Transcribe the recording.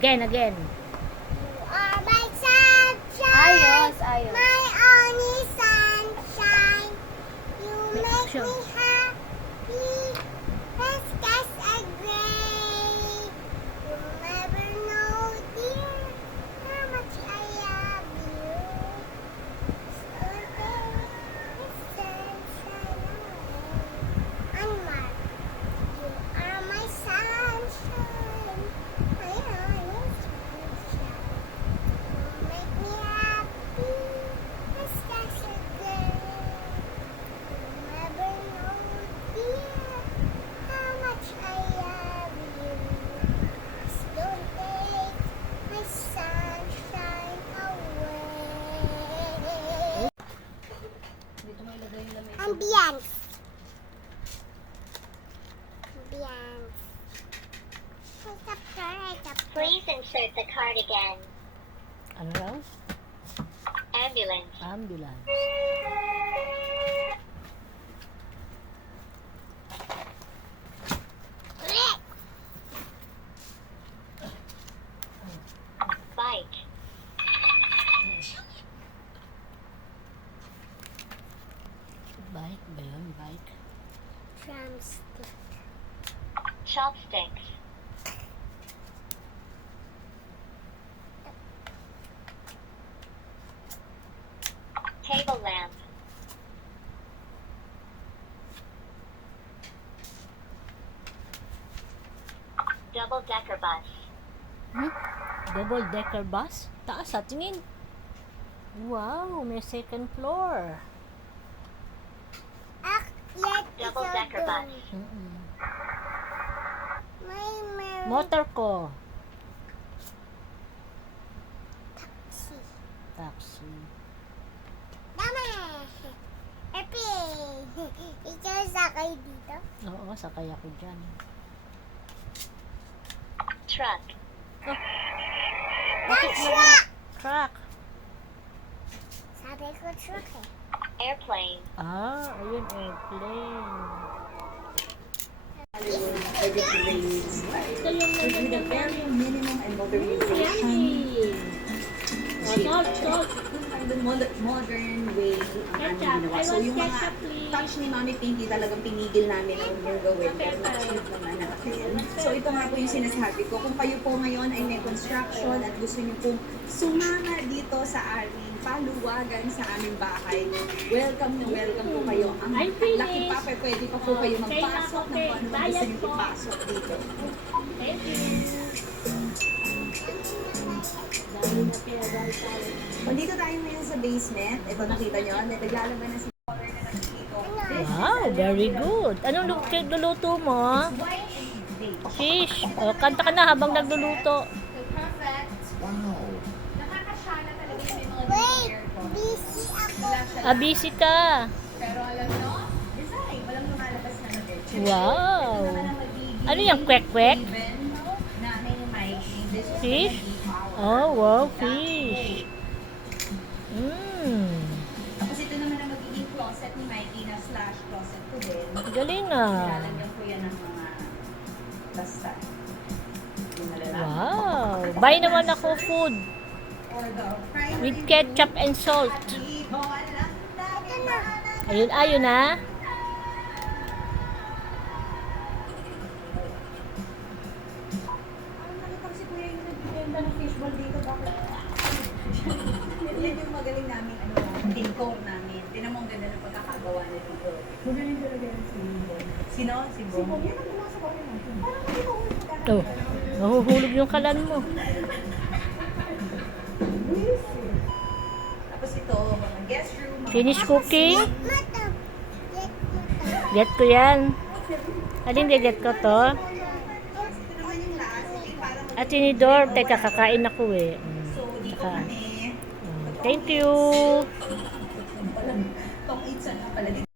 Again. You are my sunshine. Ayos, ayos. My only sunshine. You make Sure. me happy. The skies are gray. You'll never know, dear, how much I love you. So there is sunshine away. Unmarked. You are my sunshine. My only sunshine. You make me happy. The skies are gray. You'll never know, dear, how much I love you. Just don't take my sunshine away. Dito mo ilagay yung lamesa. Ambience. Ambience. Please insert the card again. Ano raw? Ambulance. Ambulance. Bike. Bike ba yun? Bike. Drumstick. Chopsticks. Table lamp. Double-decker bus. Double-decker bus? Taas sa tingin. Wow, may second floor. Double-decker bus. Mm-mm. May Motor ko. taxi. Taxi. Dami! Airplane! Ikaw sakay dito? Oo, sakay ako dyan. Truck. Bakit Truck! na truck? Sabi ko truck eh. Airplane. Ah, ayun, airplane. With a very minimum and modernization. Yummy! Salt. The modern way ang aming ginawa. So yung mga touch ni Mami Pinky talagang pinigil namin ang yung gawin. Pero na-achieve naman natin. So ito nga po yung sinasabi ko. Kung kayo po ngayon ay may construction at gusto niyo pong sumama dito sa aming paluwagan sa aming bahay, welcome na welcome po kayo. Ang laki pa, pwede pa po kayo magpasok ng kung ano man gusto niyo ipasok dito. Dito tayo ngayon sa basement. Ito nakita nyo, naglalaban na si Color na dito. Wow, very good. Anong luluto mo? Fish. O, kanta ka na habang nagluluto. Wait! Busy ako. Ah, busy ka. Pero alam nyo, design. Walang lumalabas na na-virtue. Wow. Ito naman ang magiging Ano yung kwek-kwek? even na may mic. This is Fish? Oh, wow, fish. Tapos ito naman ang magiging closet ni Mikey na slash closet ko din. Galing ah. Lalagyan ko yan ng mga basta. Yung malalaman. Wow. Buy naman ako food Or the primary with ketchup and salt. Ito na. Ayun na. Si Kuya yung nagbibenta ng fishball dito. Bakit? Yan yung magaling namin decor namin. Tinan mo ang ganda ng pagkakagawa na dito. Magaling talaga yung si Bon. Sino? Si Bon? Si Bon. Yan ang gumawa sa bahay natin. Parang hindi ko ulit Oh, mahuhulog yung kalan mo. Tapos ito, mga guest room. Mga Finish cooking. Mata. Get ko yan. Alin get ko to? Ito naman yung last. Hindi parang At tinidor, teka, kakain ako eh. so dito Saka, kami. thank you. Pang-itsan na pala dito.